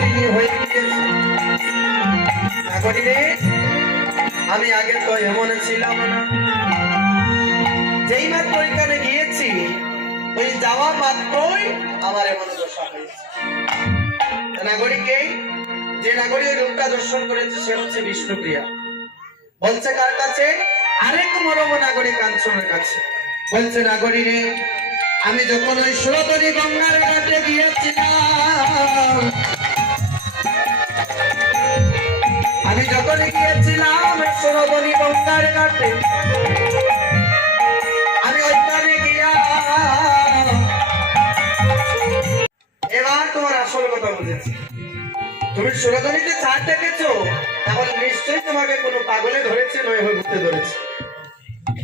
সুরতলিনী হয়ে গিয়েছে। নাগরী রে, আমি আগে তো এমন ছিলাম না। যেই মাত্র ওইখানে গিয়েছি, ওই যাওয়া মাত্রই আমার এমন দশা হয়েছে। নাগরীকে, যে নাগরী ওই রূপটা দর্শন করেছে সে হচ্ছে বিষ্ণুপ্রিয়া। বলছে কার কাছে? আরেক মরম নাগরী কাঞ্চনের কাছে। বলছে নাগরী রে, আমি যখন ওই সুরতলী গঙ্গার ঘাটে গিয়েছিলাম, আমি যখন গিয়েছিলাম সুরতলী গঙ্গার ঘাটে, আমি ওইখানে গিয়া এবার তোমার আসল কথা বুঝেছি। তুমি সুরতলীতে চাঁদ দেখেছো, তাহলে নিশ্চয়ই তোমাকে কোনো পাগলে ধরেছে, নয় হয়ে ঘুরতে ধরেছে।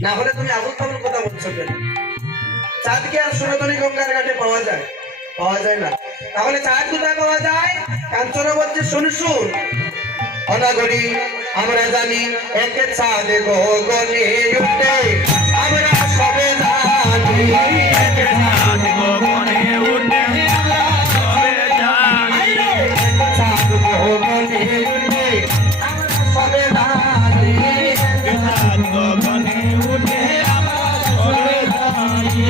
না হলে তুমি আবুল তাবুল কথা বলছো কেন? চাঁদ কি আর সুরতলী গঙ্গার ঘাটে পাওয়া যায়? পাওয়া যায় না। তাহলে চাঁদ কোথায় পাওয়া যায়? কাঞ্চন বলছে শুন শুন অনাগরী, আমরা জানি একে চাঁদ গগনে উঠে, আমরা সবে জানি একে চাঁদ গগনে উঠে, সবে জানি চাঁদ গগনে উঠে, আমরা সবে জানি চাঁদ গগনে উঠে, আমরা সবে জানি।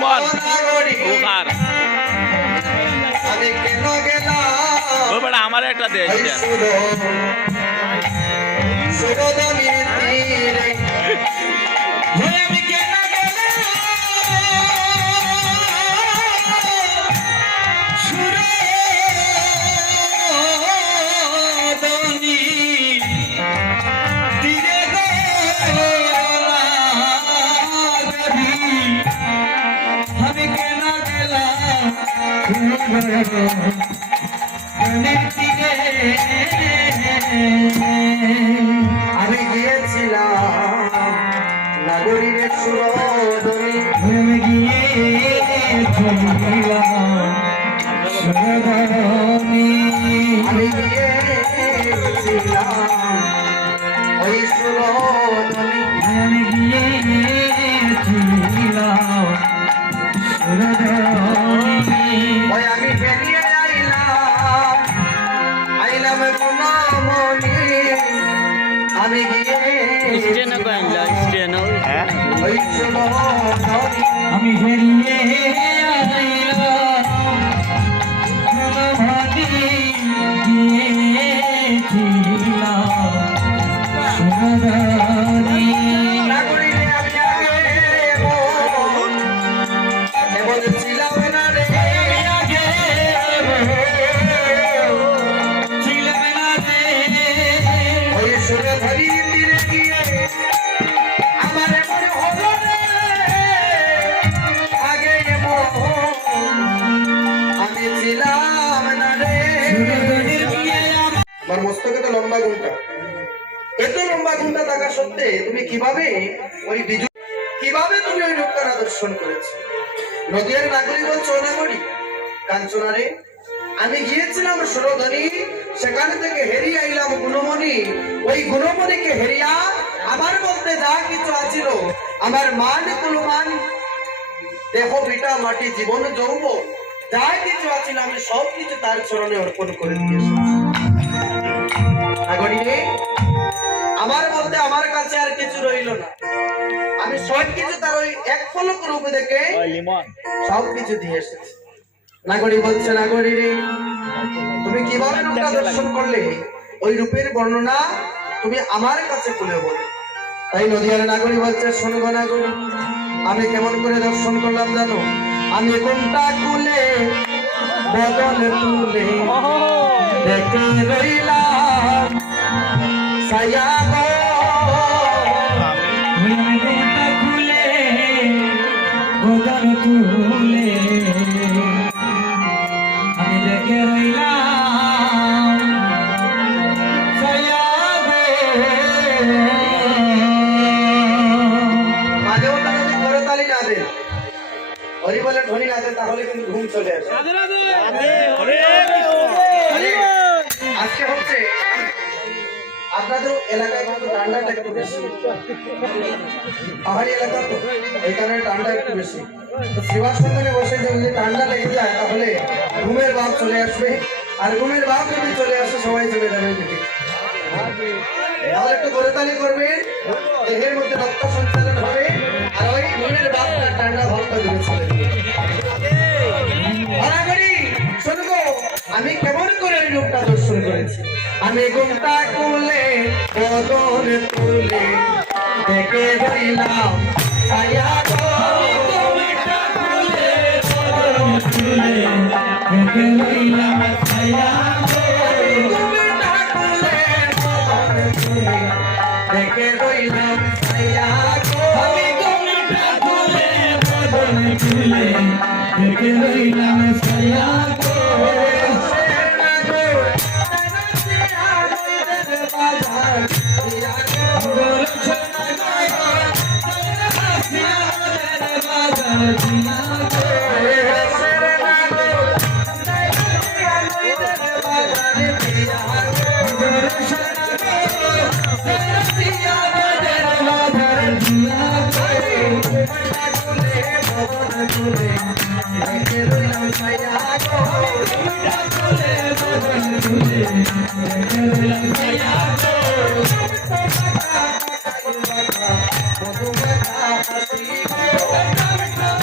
লিমন নাগরি ওখার আমি কেন গেলাম ও বেটা আমার একটা দে ওই সুরধনীর তীরে আমি কেন গেলাম সুরধনী তীরে গো নাগরি আমি কেন গেলাম আমি গিয়েছিলাম নাগরীর সুরধনী আমি গিয়েছিলাম সুরধনী আমি গিয়েছিলাম ওই সুরধনী আমি গিয়েছিলাম সুরধনী ওই আমি বেরিয়ে আইলাম গুণমণি আমি স্টেন কইলা স্টেন ওই সুরধনী আমি হেরিয়ে আইলাম সুরধনী গিয়েছিলাম সুরধনী নাগরীরে আমি আগে এমন ছিলাম না রে আগে ছিলাম না রে ওই সুরধনীর তীরে গিয়ে আমার মনে হলো রে আগে এমন আমি ছিলাম না রে সুরধনীর বিয়ে আমার মস্তকে তো লম্বা ঘুমটা এত লম্বা ঘুমটা থাকা সত্ত্বে তুমি কিভাবে ওই বিজু কিভাবে তুমি ওই রূপকারা দর্শন করেছো নদীর নাগরী বলছো নাগরী কাঞ্চনা রে আমি গিয়েছিলাম সুরধনী সেখান থেকে হেরিয়ে আইলাম গুণমণি ওই গুণমণিকে হেরিয়া আমার মধ্যে যা কিছু আছিল আমার মান কুলমান দেহ পিতা মাটি জীবন যৌব যা কিছু আছিল আমি সব কিছু তার চরণে অর্পণ করে দিয়েছি নাগরী রে আমার মধ্যে আমার কাছে আর কিছু রইল না আমি সব কিছু তার ওই এক পলক রূপ দেখে লিমন সব কিছু দিয়ে এসেছি নাগরী বলছে নাগরী রে তুমি কিভাবে রূপটা দর্শন করলে ওই রূপের বর্ণনা তুমি আমার কাছে খুলে বলো তাই নদীয়ার নাগরী বলছে শোনো নাগরী আমি কেমন করে দর্শন করলাম জানো আমি কোনটা কুলে বদল তুলে দেখে রইলাম ছায়া গো গোটা খুলে গোদার তুলে আমি দেখে রইলাম ছায়া গো। মাঝে মধ্যে যদি করতালি না দেন হরি বলে ধ্বনি না দেন তাহলে কিন্তু ঘুম চলে আসে আজকে হচ্ছে আপনাদের এলাকায় কিন্তু ঠান্ডাটা একটু বেশি পাহাড়ি এলাকা তো ওই কারণে ঠান্ডা একটু বেশি তো শ্রীবাসনে বসে যদি ঠান্ডা লেগে যায় তাহলে ঘুমের ভাব চলে আসবে আর ঘুমের ভাব যদি চলে আসে সবাই চলে যাবে এদিকে তাহলে একটু করতালি করবেন দেহের মধ্যে রক্ত সঞ্চালন হবে আর ওই ঘুমের ভাবটা ঠান্ডা ভাবটা দূরে চলে যাবে আরাগরি শুনবো আমি কেমন করে ওই রূপটা দর্শন করেছি আমি ঘুমটা কুলে বদন তুলে দেখে রইলাম ছায়া গো ঘুমটা খুলে বদন তুলে দেখে রইলাম ছায়া গো। ঘুমটা কুলে বদন তুলে দেখে রইলাম ছায়া গো আমি ঘুমটা খুলে বদন তুলে দেখে রইলাম ছায়া গো।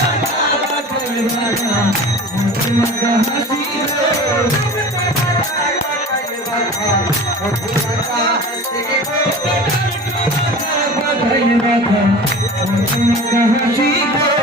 Thank you. তোমাকে হাসি গো বাধাই বাধা তোমাকে হাসি গো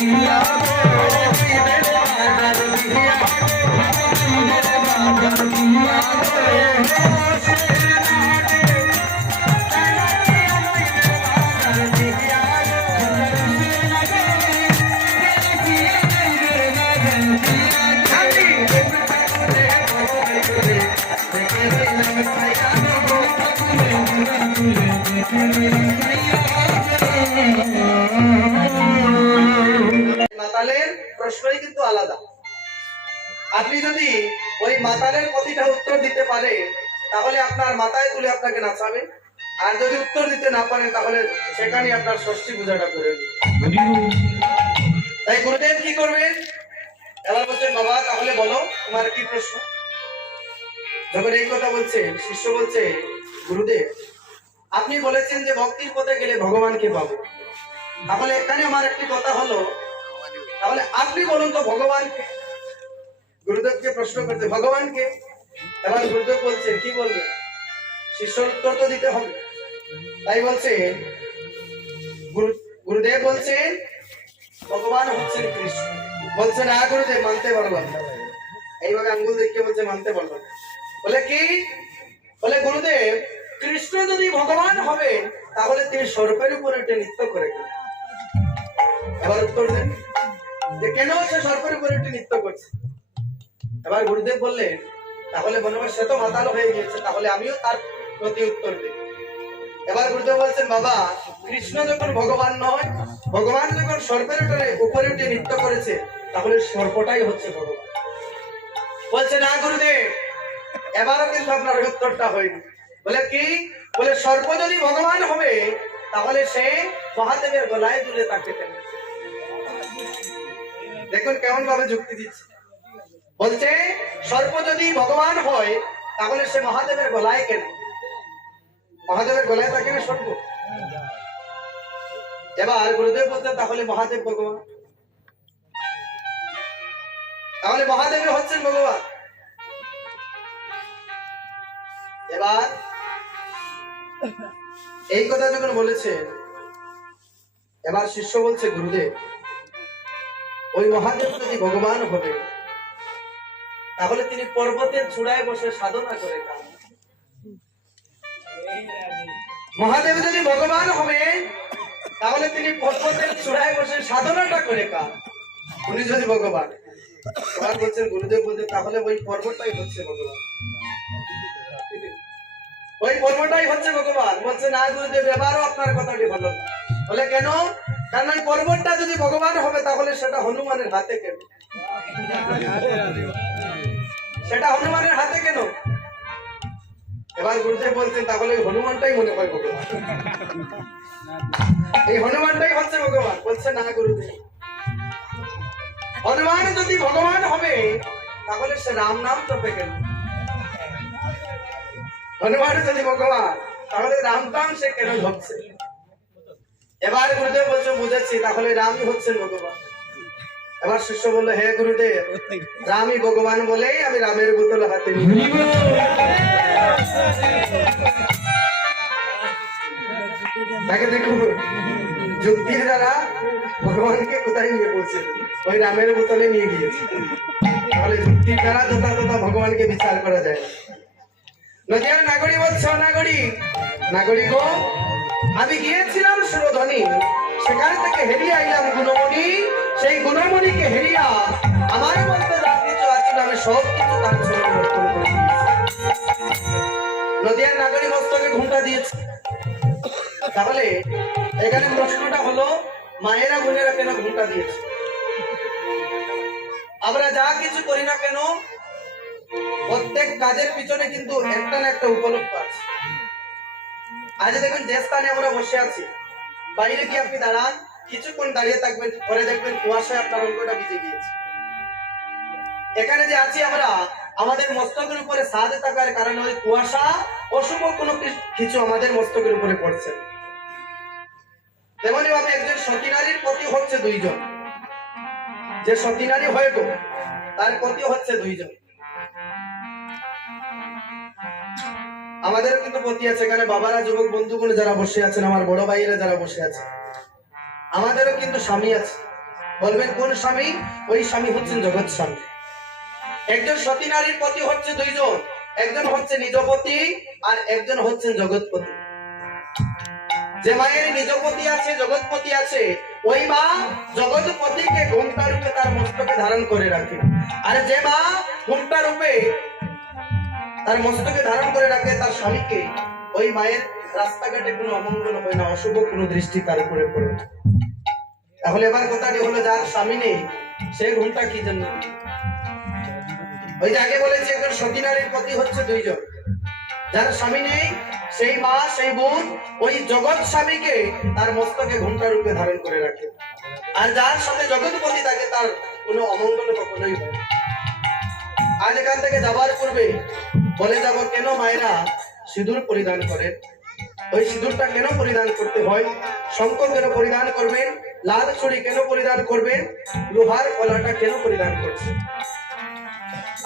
দিয়া বাজার দিয়া বাজার দিয়া মাতালের প্রশ্নই কিন্তু আলাদা। আপনি যদি ওই মাতালের প্রতিটা উত্তর দিতে পারে তাহলে আপনার মাথায় তুলে আপনাকে নাচাবে, আর যদি উত্তর দিতে না পারেন তাহলে সেখানে আপনার ষষ্ঠী পূজাটা করে দিবে। তাই গুরুদেব কি করবেন? এবার বলছেন বাবা তাহলে বলো তোমার কি প্রশ্ন। যখন এই কথা বলছেন শিষ্য বলছে গুরুদেব আপনি বলেছেন যে ভক্তির পথে গেলে ভগবানকে পাবো, তাহলে এখানে আমার একটি কথা হলো তাহলে আপনি বলুন তো ভগবানকে। গুরুদেবকে প্রশ্ন করতে ভগবানকে। এবার গুরুদেব বলছেন কি বলবেন? শিষ্যর উত্তর তো দিতে হবে। তাই বলছেন গুরুদেব বলছেন ভগবান হচ্ছেন কৃষ্ণ। বলছে না গুরুদেব মানতে পারলাম না। এইভাবে আঙ্গুল দেখে বলছে মানতে পারলাম না। বলে কি? বলে গুরুদেব কৃষ্ণ যদি ভগবান হবে তাহলে তিনি সর্পের উপরে উঠে নৃত্য করে গেলেন। এবার উত্তর দেন যে কেন সে সর্পের উপরে উঠে নৃত্য করছে। এবার গুরুদেব বললেন তাহলে বনবাস সে তো মাতাল হয়ে গেছে, তাহলে আমিও তার প্রতি উত্তর দিই। এবার গুরুদেব বলছেন বাবা কৃষ্ণ যখন ভগবান নয়, ভগবান যখন সর্পের উপরে উঠে নৃত্য করেছে তাহলে সর্পটাই হচ্ছে ভগবান। বলছে না গুরুদেব এবারও কিন্তু আপনার উত্তরটা হয়নি। বলে কি? বলে সর্প যদি ভগবান হবে তাহলে সে মহাদেবের গলায় দুলে তাকে টেনে। দেখুন কেমন ভাবে যুক্তি দিচ্ছে। বলছে সর্প যদি ভগবান হয় তাহলে সে মহাদেবের গলায় কেন? মহাদেবের গলায় থাকে না সর্প। এবার গুরুদেব বলতে তাহলে মহাদেব ভগবান, তাহলে মহাদেব হচ্ছেন ভগবান। এবার এই কথা যখন বলেছে এবার শিষ্য বলছে গুরুদেব ওই মহাদেব যদি ভগবান হবে তাহলে তিনি পর্বতের চূড়ায় বসে সাধনা করে কান। মহাদেব যদি ভগবান হবে তাহলে তিনি পর্বতের চূড়ায় বসে সাধনাটা করে কান। উনি যদি ভগবান। এবার বলছেন গুরুদেব বলতে তাহলে ওই পর্বতটাই হচ্ছে ভগবান, ওই পর্বটাই হচ্ছে ভগবান। বলছে না গুরুদেব এবারও আপনার কথাটি হলো না। বলে কেন? কারণ ওই পর্বতটা যদি ভগবান হবে তাহলে সেটা হনুমানের হাতে কেন? সেটা হনুমানের হাতে কেন? এবার গুরুদেব বলছেন তাহলে ওই হনুমানটাই মনে হয় ভগবান, এই হনুমানটাই হচ্ছে ভগবান। বলছে না গুরুদেব হনুমান যদি ভগবান হবে তাহলে সে রাম নাম জপে কেন? হনুমান যদি ভগবান তাহলে রাম নাম সে কেন জপছে? এবার গুরুদেব বলছে বুঝেছি তাহলে রামই হচ্ছেন ভগবান। এবার শিষ্য বললো হে গুরুদেব রামই ভগবান বলেই আমি রামের বোতল হাতে নিয়ে তাকে দেখুন যুক্তির দ্বারা ভগবানকে কোথায় নিয়ে পৌঁছে ওই রামের বোতলে নিয়ে গিয়েছে। তাহলে যুক্তির দ্বারা যথাযথ ভগবানকে বিচার করা যায়। নদিয়ার নাগরী বলছে নাগরিক আমি গিয়েছিলাম সুরধনী, সেখান থেকে হেরিয়ে আইলাম গুণমণি, সেই গুণমণিকে হেরিয়া আমার মধ্যে যা কিছু আছে আমি সব কিছু তার চরণে অর্পণ করে দিয়েছি। নদিয়ার নাগরী মস্তকে ঘুমটা দিয়েছে। তাহলে এখানে প্রশ্নটা হলো মায়েরা বোনেরা কেন ঘুমটা দিয়েছে? আমরা যা কিছু করি না কেন প্রত্যেক কাজের পিছনে কিন্তু একটা না একটা উপলক্ষ আছে। আজ দেখুন যে স্থানে আমরা বসে আছি বাইরে কি আপনি দাঁড়ান কিছুক্ষণ দাঁড়িয়ে থাকবেন, পরে দেখবেন কুয়াশায় আপনার অঙ্গটা ভিজে গিয়েছে। এখানে যে আছি আমরা আমাদের মস্তকের উপরে ছাদ থাকার কারণে ওই কুয়াশা অশুভ কোনো কিছু আমাদের মস্তকের উপরে পড়ছে। তেমনি ভাবে একজন সতী নারীর পতি হচ্ছে দুইজন, যে সতী নারী হয়ে গো তার পতি হচ্ছে দুইজন। আমাদেরও কিন্তু পতি আছে, এখানে বাবারা যুবক বন্ধুগণ যারা বসে আছেন, আমার বড় ভাইয়েরা যারা বসে আছে, আমাদেরও কিন্তু স্বামী আছে। বলবেন কোন স্বামী? ওই স্বামী হচ্ছেন জগৎ স্বামী। একজন সতী নারীর পতি হচ্ছে দুইজন, একজন হচ্ছে নিজপতি আর একজন হচ্ছেন জগৎপতি। যে মায়ের নিজপতি আছে, জগৎপতি আছে, ওই মা জগৎপতিকে ঘোমটা রূপে তার মস্তকে ধারণ করে রাখে। আর যে মা ঘোমটা রূপে তার মস্তকে ধারণ করে রাখে তার স্বামীকে, ওই মায়ের রাস্তাঘাটে কোনো অমঙ্গল হয় না, অশুভ কোনো দৃষ্টি তার উপরে পড়ে না। তাহলে এবার কথাটি হলো, যার স্বামী নেই সে ঘোমটা কি জন্য? ওই যে আগে বলেছি একজন সতী নারীর পতি হচ্ছে দুইজন। যার স্বামী নেই সেই মা, সেই বোন ওই জগৎ স্বামীকে তার মস্তকে ঘোমটা রূপে ধারণ করে রাখে। আর যার সাথে জগৎপতি থাকে তার কোনো অমঙ্গল কখনোই হয় না। আজ এখান থেকে যাবার পূর্বে বলে যাব, কেন মায়েরা সিঁদুর পরিধান করেন? ওই সিঁদুরটা কেন পরিধান করতে হয়? শঙ্খ কেন পরিধান করবেন? লাল ছড়ি কেন পরিধান করবেন? লোহার কলাটা কেন পরিধান করছেন?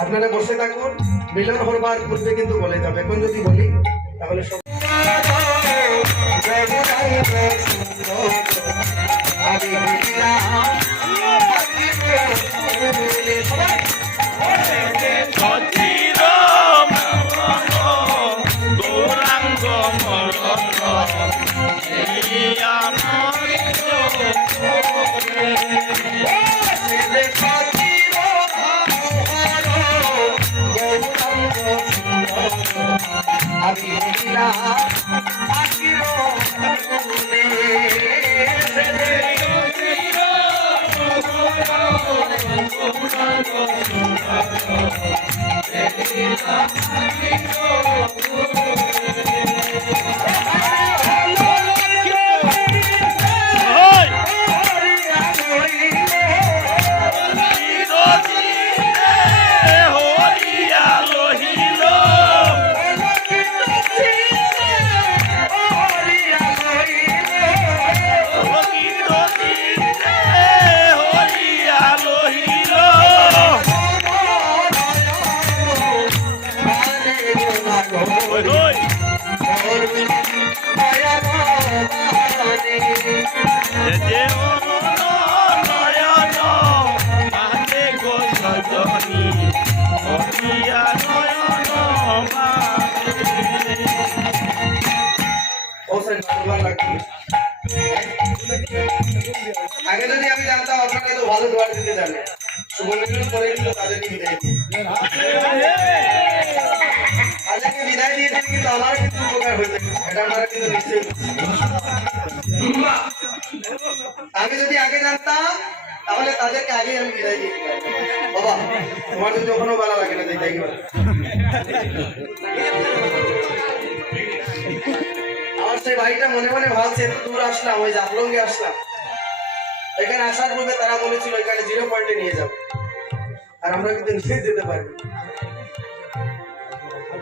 আপনারা বসে থাকুন, মিলন হবার পূর্বে কিন্তু বলে যাবে। এখন যদি বলি তাহলে সব আগে যদি আমি জানতাম আপনারা তো ভালো দোয়া দিতে জানেন, সুবর্ণগুলো পরে কিন্তু তাদেরকে বিদায় দিই। তাদেরকে বিদায় দিয়ে দিন, কিন্তু আমার কিন্তু উপকার হয়েছে, এটা আপনারা কিন্তু নিশ্চয়ই। আমি যদি আগে জানতাম তাহলে তাদেরকে আগে আমি বিদায় দিয়ে দিতাম। বাবা তোমার তো যখনও ভালো লাগে না, তাই করে আমার সেই ভাইটা মনে মনে ভাবছে এত দূর আসলাম, ওই জাফলঙ্গে আসলাম, এখানে আসার পূর্বে তারা বলেছিল এখানে 0 পয়েন্টে নিয়ে যাবো, আর আমরা কিন্তু নিয়ে যেতে পারি।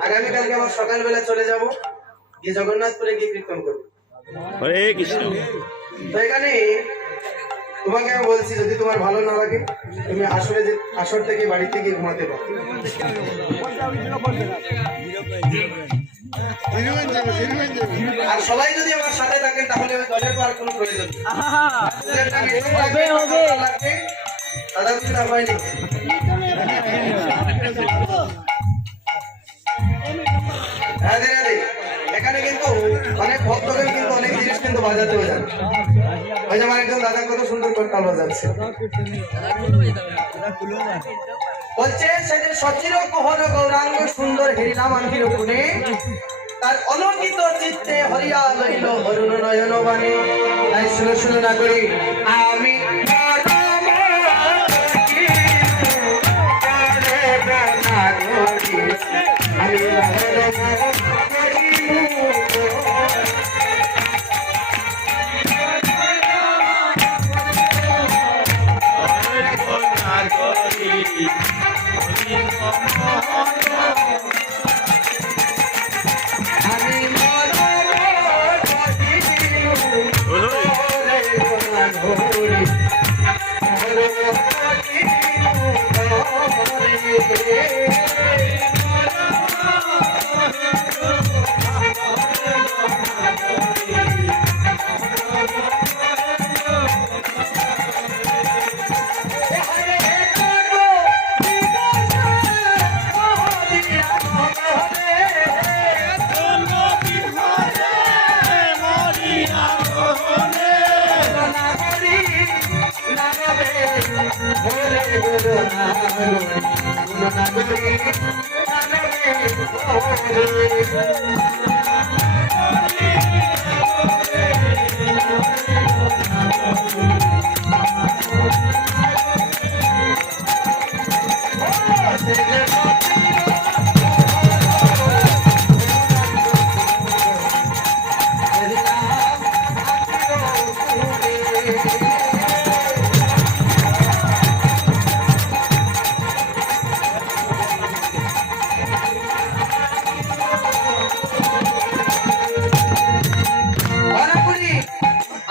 আগামীকালকে আবার সকালবেলা চলে যাব, গিয়ে জগন্নাথপুরে গিয়ে কীর্তন করবো। হরে কৃষ্ণ। তো এখানে তোমাকে আমি বলছি, যদি তোমার ভালো না লাগে তুমি আসলে যে আসর থেকে বাড়ি থেকে ঘুমাতে পারো। আর সবাই যদি আমার সাথে থাকেন তাহলে ওই দলের আর কোনো প্রয়োজন নেই। দাদা তুমি না হয়নি, এখানে কিন্তু অনেক ভক্তগণ কিন্তু অনেক জিনিস কিন্তু বাজাতেও জানে। ওই যে আমার একজন দাদা কত সুন্দর করতাল বাজাচ্ছে, বলছে সে যে সচির কোহর গৌরাঙ্গ সুন্দর হরিনাম আখির গুণে তার অলঙ্কিত চিত্তে হরিয়া লইল অরুণ নয়ন বাণী। তাই শুনে শুনে না করি আমি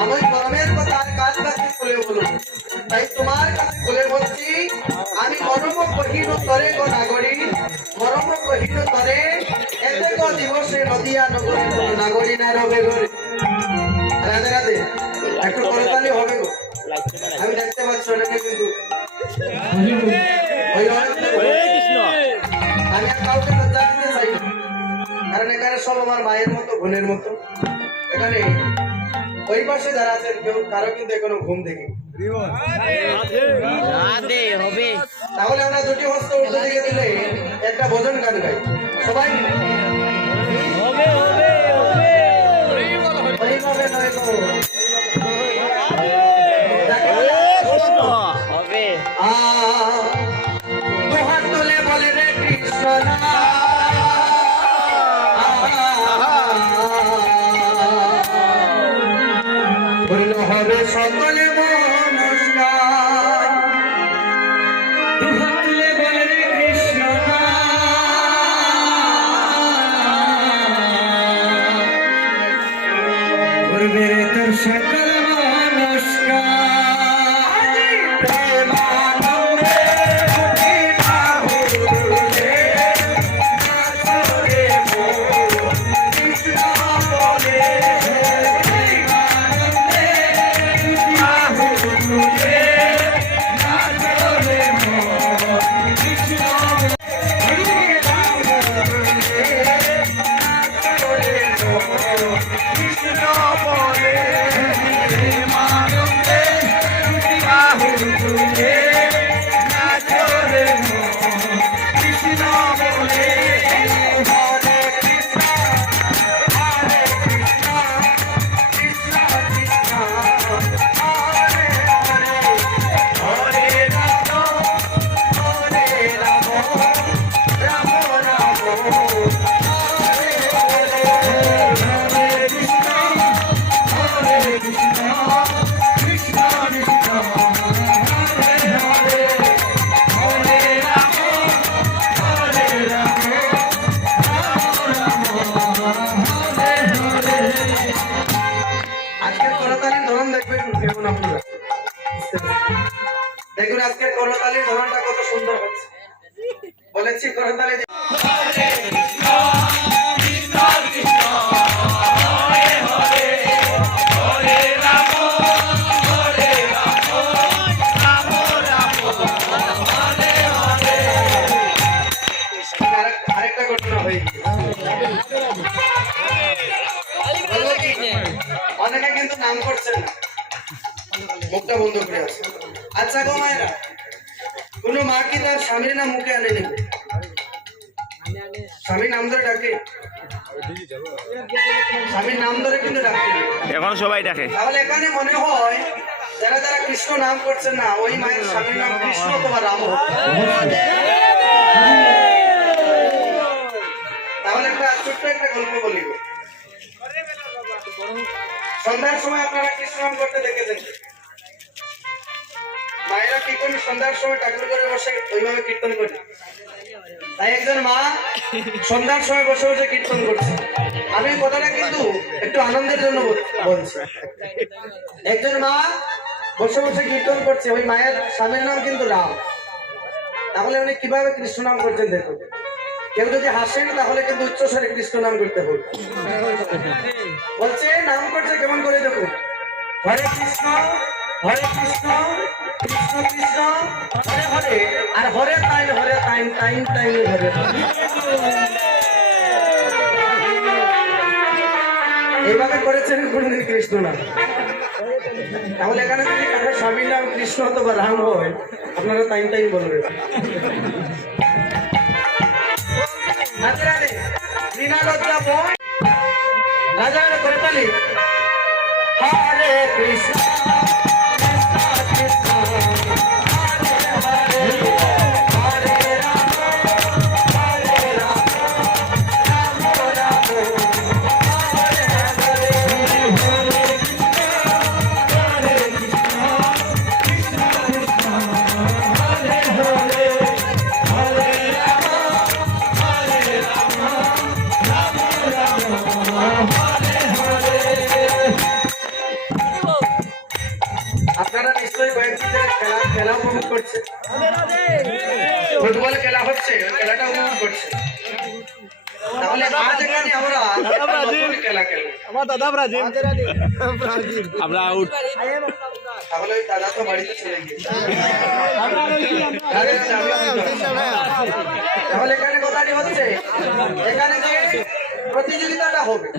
আমি মরমের কথা আর কার কাছে খুলে বলবো, তাই তোমার কাছে খুলে বলছি, আমি মরম কহিন তরে গো নাগরী, মরম কহিন তরে এতে গো দিবসে নদিয়া নগরী নাগরী না রবে ঘরে। রাধে রাধে, একটু করতালি হবে গো। আমি দেখতে পাচ্ছি অনেকে কিন্তু ওই আমি আর কাউকে লজ্জা দিতে চাই না, কারণ এখানে সব আমার মায়ের মতো বোনের মতো। এখানে ওই পাশে যারা আছেন কেউ কারো কিন্তু এখনো ঘুম থেকে, রাধে হবে। তাহলে আমরা দুটি হস্ত উল্টো দিকে দিলে একটা ভজন গান গাই সবাই মিলে। হবে হবে হবে ওইভাবে নয় গো। হবে। দুহাত তুলে বলে রে কৃষ্ণ পূর্ণ হবে সকলে নমস্কার। দুহাত তুলে বলে রে কৃষ্ণ পূর্বে রে তোর সকল নমস্কার। প্রেমানন্দে কোটি বাহুরে নাচরে মোর কৃষ্ণ বলে। প্রেমানন্দে কোটি বাহুরে নাচরে মোর কৃষ্ণ বলে। প্রেমানন্দে কোটি বাহুরে নাচরে মোর কৃষ্ণ বলে। হরে কৃষ্ণ হরে কৃষ্ণ কৃষ্ণ কৃষ্ণ হরে হরে, হরে রাম হরে রাম রাম রাম হরে হরে। হরে কৃষ্ণ হরে কৃষ্ণ কৃষ্ণ কৃষ্ণ হরে হরে, হরে রাম হরে রাম রাম রাম হরে হরে। আজকের করতালির ধরন দেখবেন কেমন আপনারা, দেখুন আজকের করতালির ধরনটা কত সুন্দর হচ্ছে। বলেছি করতালি আরেকটা ঘটনা হয়ে গেছে। বলবো কি, অনেকে কিন্তু নাম করছেন না, মুখটা বন্ধ করে আছে। আচ্ছা গো মায়েরা, কোন মা কি তার স্বামীর নাম মুখে আনে নেবে? স্বামীর নাম ধরে ডাকে, স্বামীর নাম ধরে কিন্তু ডাকে। এখন সবাই ডাকে। তাহলে এখানে মনে হয় যারা যারা কৃষ্ণ নাম করছেন না, ওই মায়ের স্বামীর নাম কৃষ্ণ অথবা রাম হোক। তাহলে একটা ছোট্ট একটা গল্প বলি গো। সন্ধ্যার সময় আপনারা কৃষ্ণ নাম করতে দেখেছেন, মায়েরা কি করেন সন্ধ্যার সময় ঠাকুর করে বসে ওইভাবে কীর্তন করে। তাই একজন মা সন্ধ্যার সময় বসে বসে কীর্তন করছে। আমি কথাটা কিন্তু একটু আনন্দের জন্য বলছি। একজন মা বসে বসে কীর্তন করছে, ওই মায়ের স্বামীর নাম কিন্তু রাম। তাহলে উনি কিভাবে কৃষ্ণ নাম করছেন দেখুন। কেউ যদি হাসেন তাহলে কিন্তু উচ্চস্বরে কৃষ্ণ নাম করতে হবে। বলছে নাম করছে কেমন করে দেখুন, হরে কৃষ্ণ কৃষ্ণ কৃষ্ণ হরে হরে, আর হরে তাইন টাইম হরে। এইভাবে করেছেন কোনদিন কৃষ্ণ নাম। তাহলে এখানে যদি কারো স্বামীর নাম কৃষ্ণ অথবা রাম হয়, আপনারা টাইম টাইম বলবেন। রাধে রাধে। লীনা লজ্জা বই রাজার করতালি হরে কৃষ্ণ কৃষ্ণ হরে হরে রাম হরে রাম রাম রাম হরে হরে আপনারা নিশ্চয়ই কয়েকদিন ধরে খেলা উপভোগ করছেন। ফুটবল খেলা হচ্ছে, ওই খেলাটা উপভোগ করছে। তাহলে আজ এখানে আমরা নতুন খেলা খেলবো। আমরা আউট। তাহলে ওই দাদা তো বাড়িতে চলে গিয়েছে। তাহলে এখানে কথাটি হচ্ছে, এখানে যে প্রতিযোগিতাটা হবে,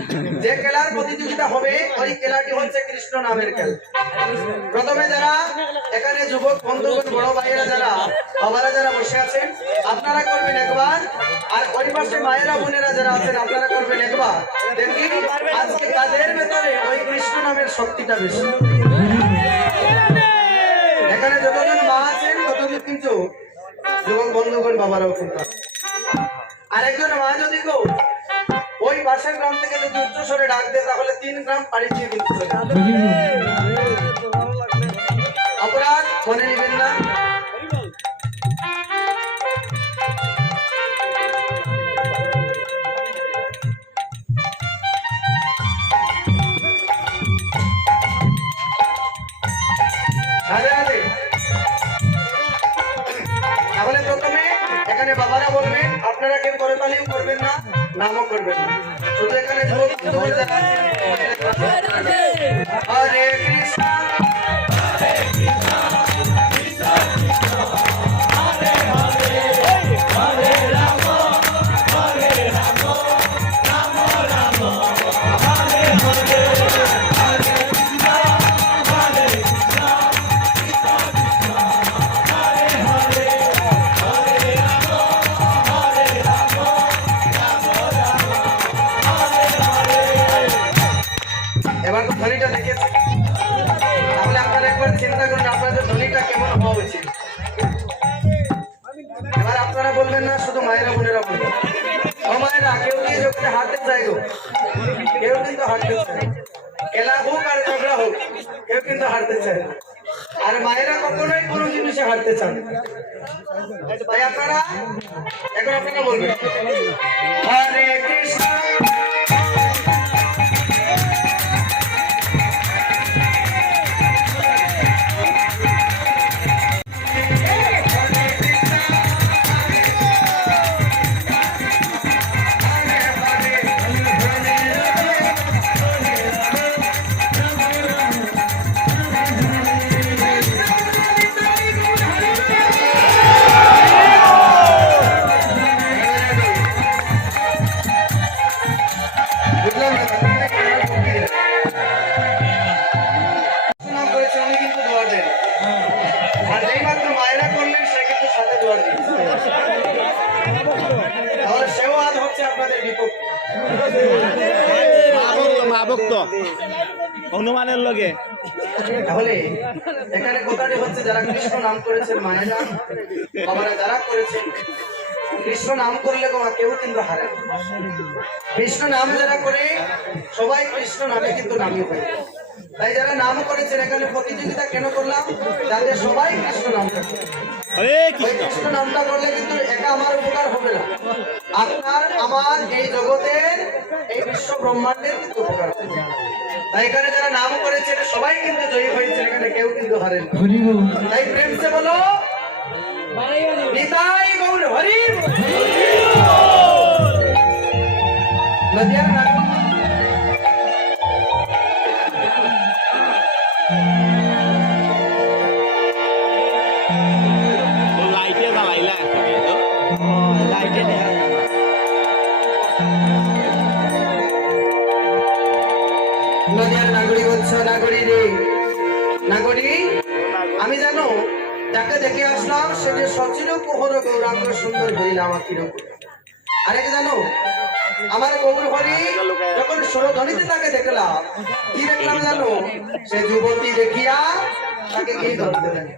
যে খেলার প্রতিযোগিতা হবে, ওই খেলাটি হচ্ছে কৃষ্ণ নামের খেলা। প্রথমে যারা এখানে যুবক বন্ধুগণ, বড় ভাইয়েরা যারা, বাবারা যারা বসে আছেন, আপনারা করবেন একবার, আর ওই পাশে মায়েরা বোনেরা যারা আছেন আপনারা করবেন একবার। দেখি আজকে কাদের ভেতরে ওই কৃষ্ণ নামের শক্তিটা বেশি। এখানে যতজন মা আছেন ততজন কিন্তু যুবক বন্ধুগণ, বাবারাও কিন্তু আছেন। আর একজন মা যদি গো ওই পাশের গ্রাম থেকে যদি উচ্চ স্বরে ডাক দেয়, তাহলে 3 গ্রাম পাড়ি দিয়ে কিন্তু চলে যাবে। অপরাধ মনে নেবেন না। রাধে রাধে। তাহলে প্রথমে এখানে বাবারা বলবেন, আপনারা কেউ করে তালিম করবেন না, নামও করবেন না, শুধু এখানে যুবক বন্ধুগণ যারা আছেন, হরে কৃষ্ণ এবার তো ধ্বনিটা দেখেছি, তাহলে আপনারা একবার চিন্তা করুন আপনাদের ধ্বনিটা কেমন হওয়া উচিত। এবার আপনারা বলবেন না, শুধু মায়েরা বোনেরা বলবেন। ও মায়েরা, কেউ কি যখন হাঁটতে চাই গো? কেউ কিন্তু হাঁটতে চায়, খেলা হোক আর ঝগড়া হোক, কেউ কিন্তু হাঁটতে চায় না। আর মায়েরা কখনোই কোনো জিনিসে হাঁটতে চান না। তাই আপনারা এখন আপনারা বলবেন, হরে কৃষ্ণ হনুমানের লগে। তাহলে এখানে কথাটি হচ্ছে, যারা কৃষ্ণ নাম করেছেন, মায়েরা বাবারা যারা করেছেন, কৃষ্ণ নাম করলে কেউ কিন্তু হারে না। কৃষ্ণ নাম যারা করে সবাই কৃষ্ণ নামে কিন্তু নামই হয়। তাই যারা নাম করেছেন, এখানে প্রতিযোগিতা কেন করলাম, যাতে সবাই কৃষ্ণ নাম করে। ওই কৃষ্ণ নামটা করলে কিন্তু একা আমার উপকার হবে না, আপনার আমার এই জগতের এই বিশ্ব ব্রহ্মাণ্ডের কিন্তু উপকার হবে। তাই এখানে যারা নাম করেছেন সবাই কিন্তু জয়ী হয়েছে, এখানে কেউ কিন্তু হারেন। তাই প্রেম সে বলো নিতাই গৌর হরি নদিয়ার নাম। লাইটে জ্বালাইলা লাইটে দেখা যায়। নদিয়ার নাগরিক হচ্ছে নাগরী রে নাগরী। আমি জানো যাকে দেখে আসলাম সে যে সচির প্রহর গৌরাঙ্গ সুন্দর হইল আমার কিরকম। আরেক জানো আমার গৌর হরি যখন সুরধ্বনিতে তাকে দেখলাম, কি দেখলাম জানো? সে যুবতী দেখিয়া তাকে গিয়ে ধরতে লাগে।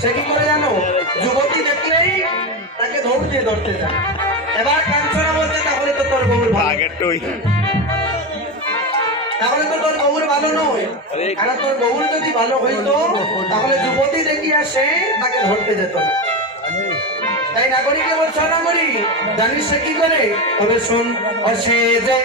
সে কি করে জানো? যুবতী দেখলেই তাকে ধরতে যায়। এবার কাঞ্চনা বলতে তাহলে তো তোর গৌর ভালো, তাহলে তো তোর গৌর ভালো নয়। কারণ তোর গৌর যদি ভালো হইতো তাহলে যুবতী দেখিয়া সে তাকে ধরতে যেত না। তাই নাগরিকে বলছো নাগরিক, জানিস সে কি করে? তবে শোন, সে যে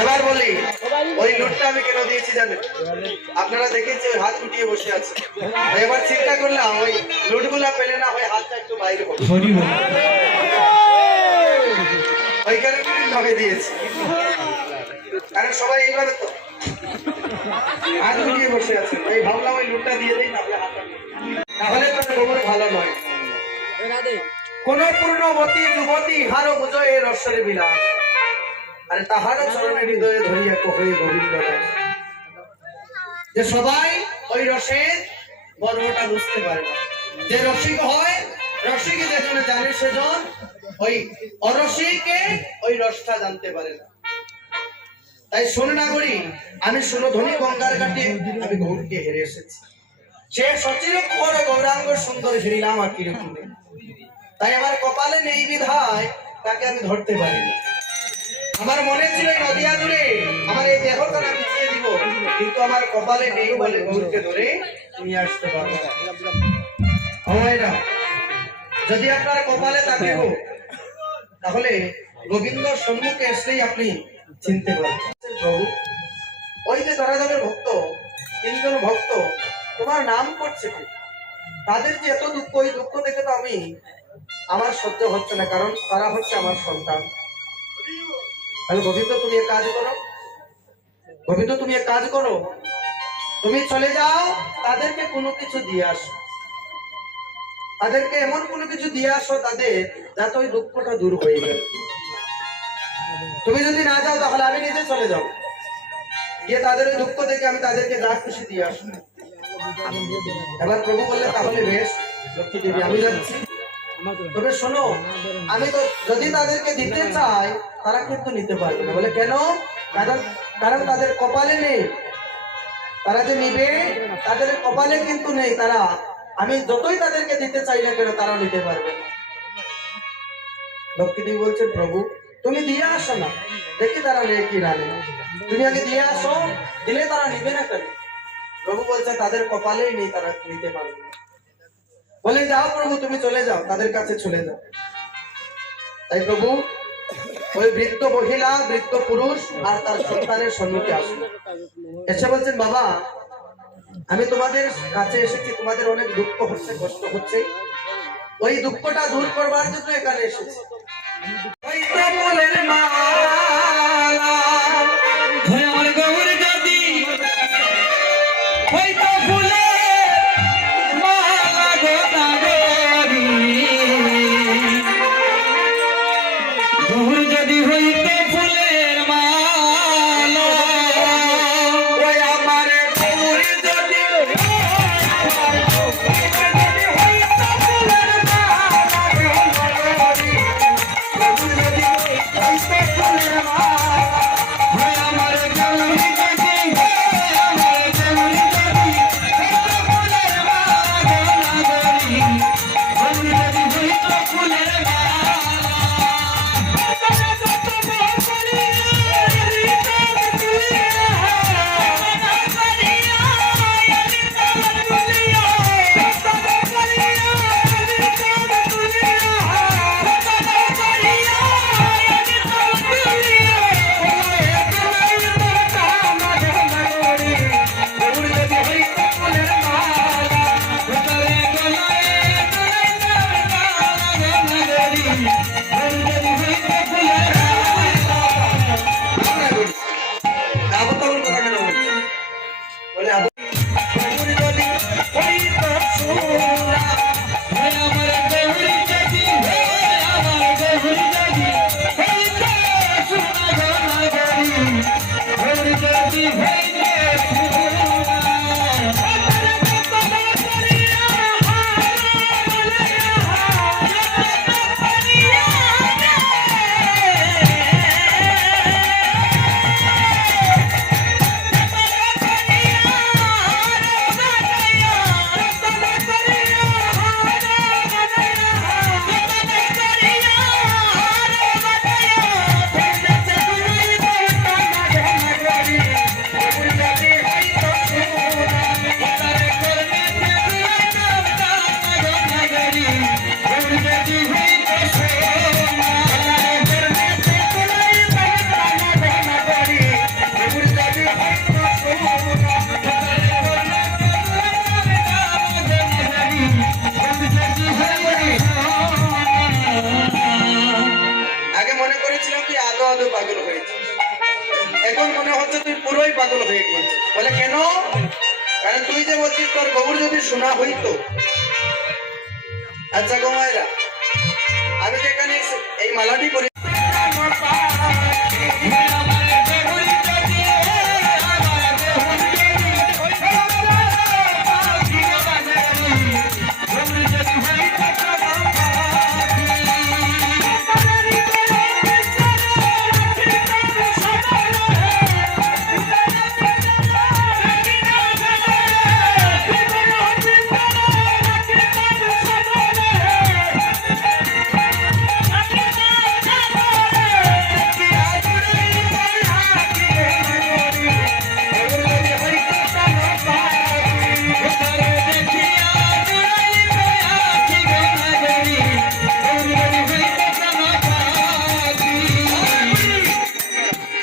এবার বলি ওই লোটটা আমি কেন দিয়েছি জানেন? আপনারা দেখেছি ওই হাত উঠিয়ে বসে আছে। এবার চিন্তা করলাম ওই লোটগুলা পেলে না হয় হাতটা একটু বাইরে পড়ে, ওই কারণে ভাবে দিয়েছি। কারণ সবাই এইভাবে তো হাত উঠিয়ে বসে আছে, তাই ভাবলাম ওই লোটটা দিয়ে দিই, তাহলে তো গোবর ভালো নয়। কোন পূর্ণবতী যুবতী হারো বুঝয়ে রসরে বিলাস, আরে তাহারও চরণে হৃদয়ে ধরিয়া কহে গোবিন্দ দাস। যে সবাই ওই রসের মর্মটা বুঝতে পারে না। যে রসিক হয়, রসিকে যেজন জানে সেজন ওই অরসিকে ওই রসটা জানতে পারে না। তাই শোন নাগরি, আমি সুরধ্বনি গঙ্গার ঘাটে আমি গৌরকে হেরে এসেছি। সে সচির পর গৌরাঙ্গ সুন্দর হেরিলাম আর কিরকম। তাই আমার কপালে নেই বিধায় তাকে আমি ধরতে পারিনি। আমার মনে ছিল নদিয়া জুড়ে আমার এই দেহটা আমি বিছিয়ে দিব, কিন্তু আমার কপালে নেই বলে গৌরকে ধরে নিয়ে আসতে পারবো না। যদি আপনার কপালে থাকে তাহলে গোবিন্দ সম্মুখে আসলেই আপনি চিনতে পারবেন। প্রভু, ওই যে ধরাধামের ভক্ত, তিনজন ভক্ত তোমার নাম করছে, তাদের যে এত দুঃখ, ওই দুঃখ দেখে তো আমি আমার সহ্য হচ্ছে না, কারণ তারা হচ্ছে আমার সন্তান। তাহলে গোবিন্দ তুমি এক কাজ করো, গোবিন্দ তুমি এক কাজ করো, তুমি চলে যাও, তাদেরকে কোনো কিছু দিয়ে আসো, তাদেরকে এমন কোনো কিছু দিয়ে আসো তাদের যাতে ওই দুঃখটা দূর হয়ে যায়। তুমি যদি না যাও তাহলে আমি নিজে চলে যাও, গিয়ে তাদের ওই দুঃখ দেখে আমি তাদেরকে যা খুশি দিয়ে আসবো। এবার প্রভু বললে তাহলে বেশ লক্ষ্মী দেবী, আমি যাচ্ছি। তবে শোনো, আমি তো যদি তাদেরকে দিতে চাই তারা কিন্তু নিতে পারবে না। বলে কেন? কারণ তাদের কপালে নেই, তারা যে নিবে তাদের কপালে কিন্তু নেই। তারা, আমি যতই তাদেরকে দিতে চাই না কেন তারা নিতে পারবে না। লক্ষ্মী দেবী বলছে প্রভু তুমি দিয়ে আসো না, দেখি তারা নেই কি না নেই। তুমি আগে দিয়ে আসো, দিলে তারা নিবে না কেন? প্রভু বলছে তাদের কপালেই নেই, তারা নিতে পারবে না। বলে যাও প্রভু তুমি চলে যাও, তাদের কাছে চলে যাও। তাই প্রভু ওই বৃদ্ধ মহিলা, বৃদ্ধ পুরুষ আর তার সন্তানের সম্মুখে আসলো, এসে বলছেন বাবা আমি তোমাদের কাছে এসেছি, তোমাদের অনেক দুঃখ হচ্ছে, কষ্ট হচ্ছে, ওই দুঃখটা দূর করবার জন্য এখানে এসেছি। ওই তো ফুলের মালা, ওই আমার গৌর দাদি, ওই তো ফুলের বলছিস? বলে কেন? কারণ তুই যে বলছিস তোর গৌর যদি শোনা হইতো। আচ্ছা গো মায়েরা, আমি যেখানে এই মালাটি করি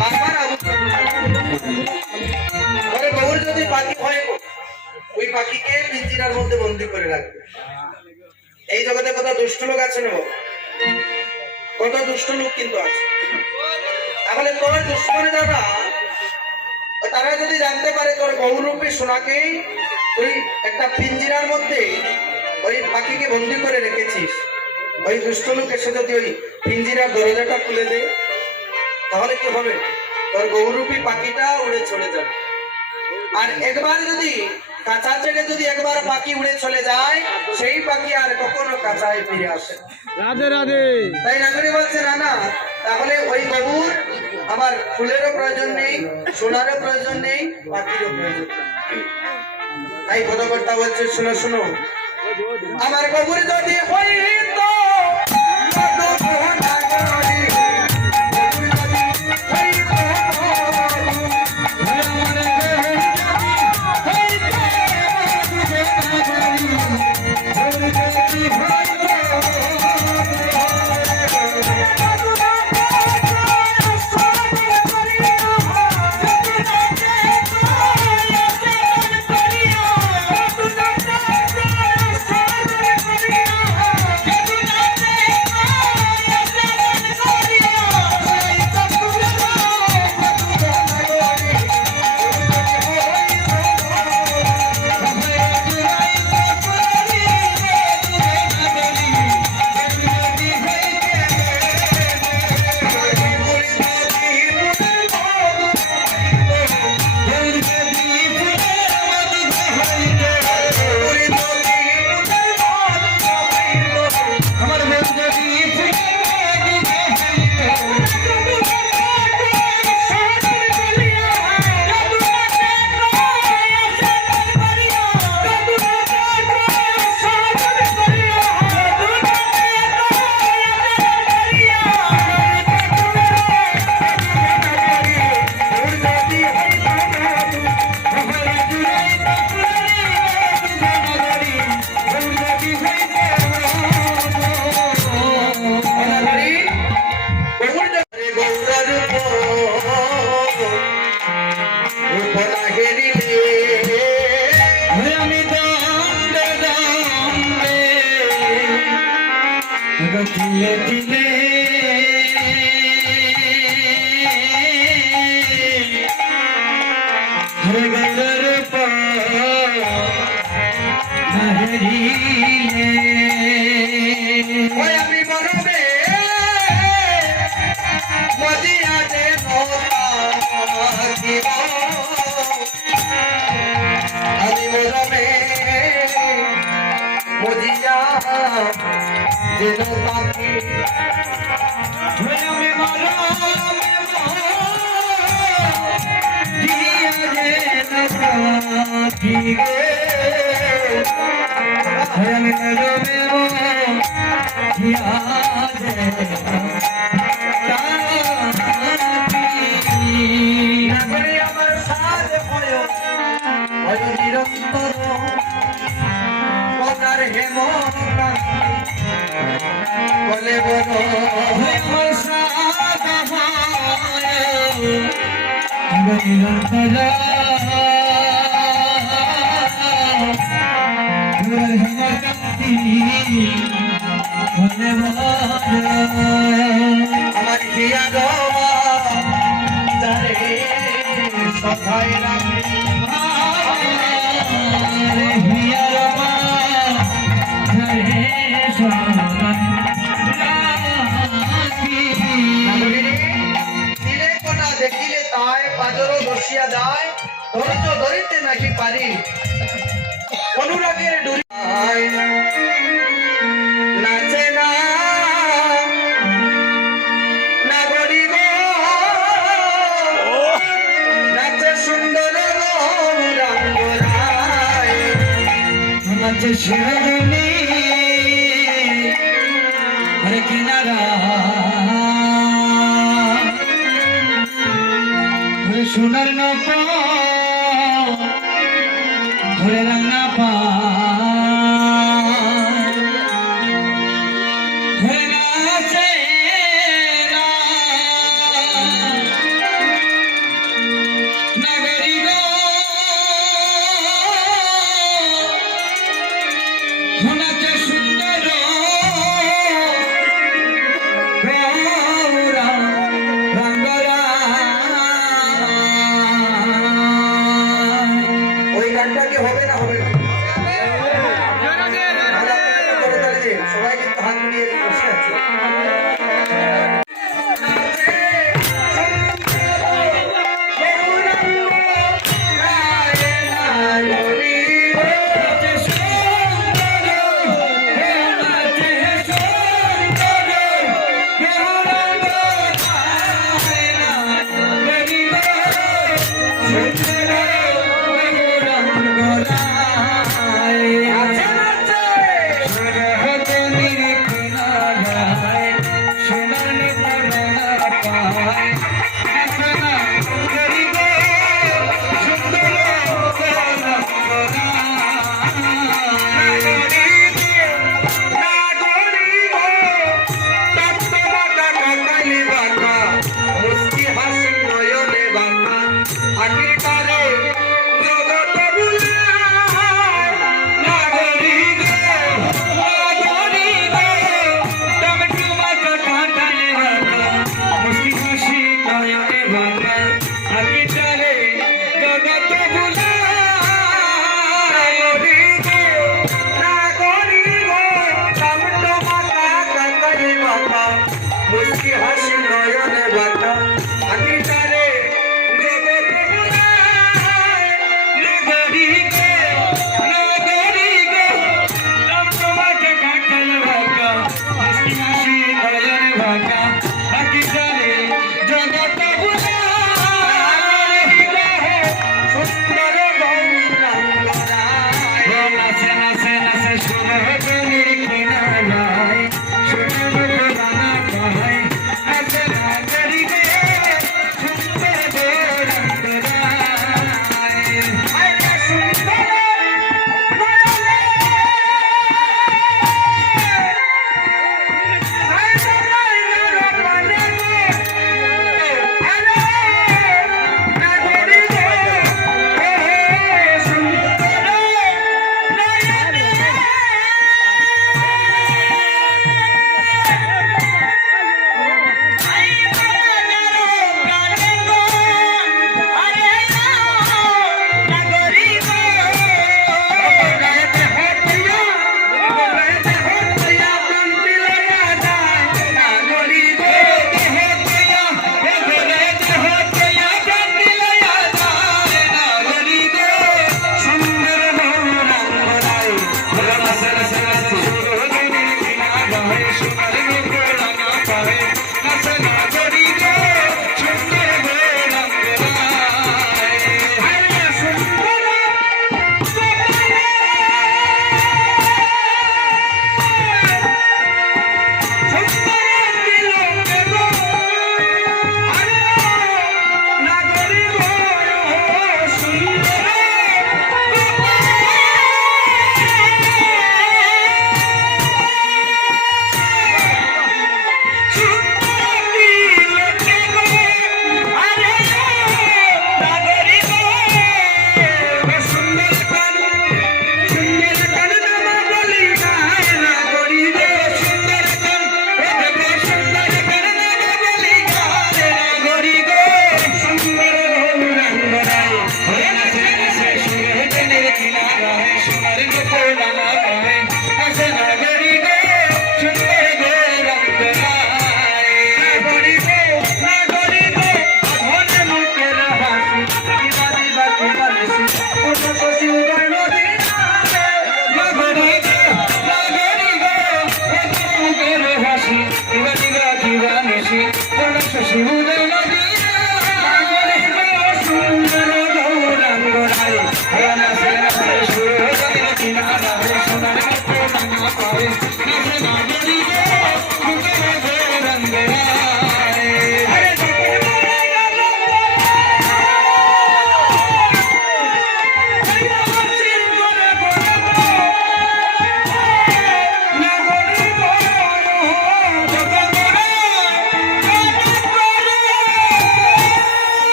বারবার বলে গৌর যদি পাখি হয় গো, ওই পাখিকে পিঞ্জিরার মধ্যে বন্দি করে রাখবে। এই জগতে কত দুষ্ট লোক আছে না বাবা, কত দুষ্ট লোক কিন্তু আছে। তাহলে তোর দুশ্মনে দাদা তারা যদি জানতে পারে তোর গৌরূপী সোনাকে তুই একটা পিঞ্জিরার মধ্যে ওই পাখিকে বন্দি করে রেখেছিস, ওই দুষ্ট লোক এসে যদি ওই পিঞ্জিরার দরজাটা খুলে দে, তাহলে কি হবে? তোর গৌরূপী পাখিটা উড়ে চলে যাবে। আর একবার যদি কাঁচা ছেড়ে যদি একবার পাখি উড়ে চলে যায়, সেই পাখি আর কখনো কাঁচায় ফিরে আসে না। রাধে রাধে। তাই নাগরী বলছে না না, তাহলে ওই গৌর আমার ফুলেরও প্রয়োজন নেই, সোনারও প্রয়োজন নেই, পাখিরও প্রয়োজন নেই। তাই পদকর্তা বলছে শোনো শোনো, আমার গৌর যদি হইতো দিলে দিলে হরে গৌর পাহিলে ওই আমি মরবে মদিয়া দে আমি মরবে মদিয়া যেন পাখি আমি মারা আমি আমার সাথে ভয় ভয় নিরন্তর কনার হেম বলে বলো আমার সাদা নিরন্তর আমার হিয়া গো যারে সদাই রাখে যায় ধৈর্য ধরিতে নাকি পারি অনুরাগের ডুরি নাচে না নাগরি গো ও নাচে সুন্দর রঙ্গরায় নাচে শিরোমণি হরে কিনারা হরে সোনার নপা হরে রাঙা পা হরে নাচে না নাগরি গো নাচে সুন্দর গৌরা রঙ্গরা ওই গানটা কি হবে না হবে না সবাই কিন্তু হাত নিয়ে বসে আছে সুন্দর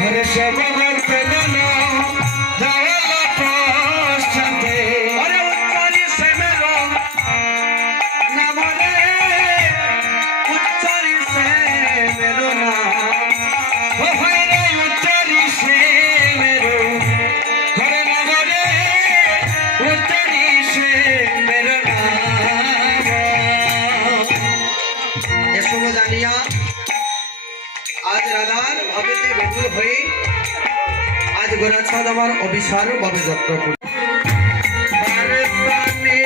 হরে সব বেদনা দেওয়ালা পশ্চাতে ওরে উচ্চারি সে মেরো নাম রে, উচ্চারি সে মেরো নাম। ও হরে উচ্চারি সে মেরো হরে নগরে উচ্চারি সে মেরো নাম। এসব জানিয়া আজ রাধার ভাবেতে বেকুল হয়ে আজ গোরাছাদ আমার অভিসার ভাবে যাত্রা করি। বারসানে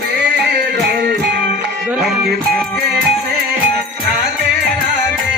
মেরল অঙ্গে ভুকে সে রাধে রাধে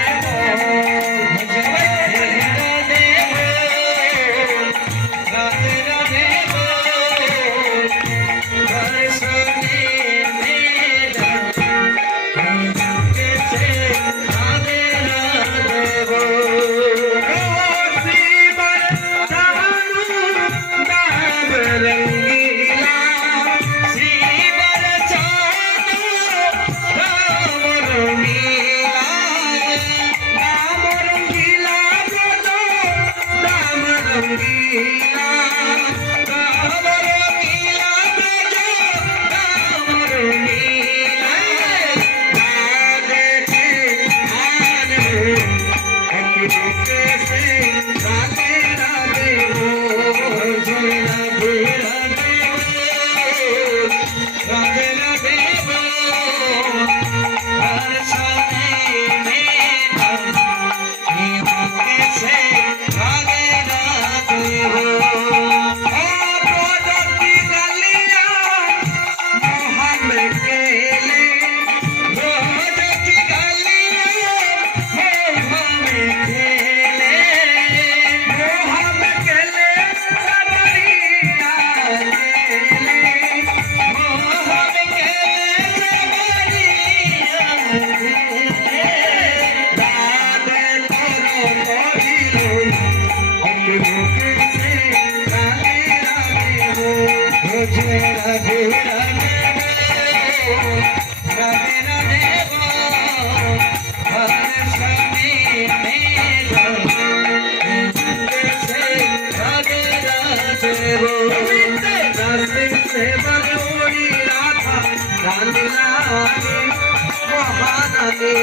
মহান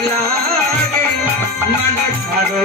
লাগে মন ছাড়ো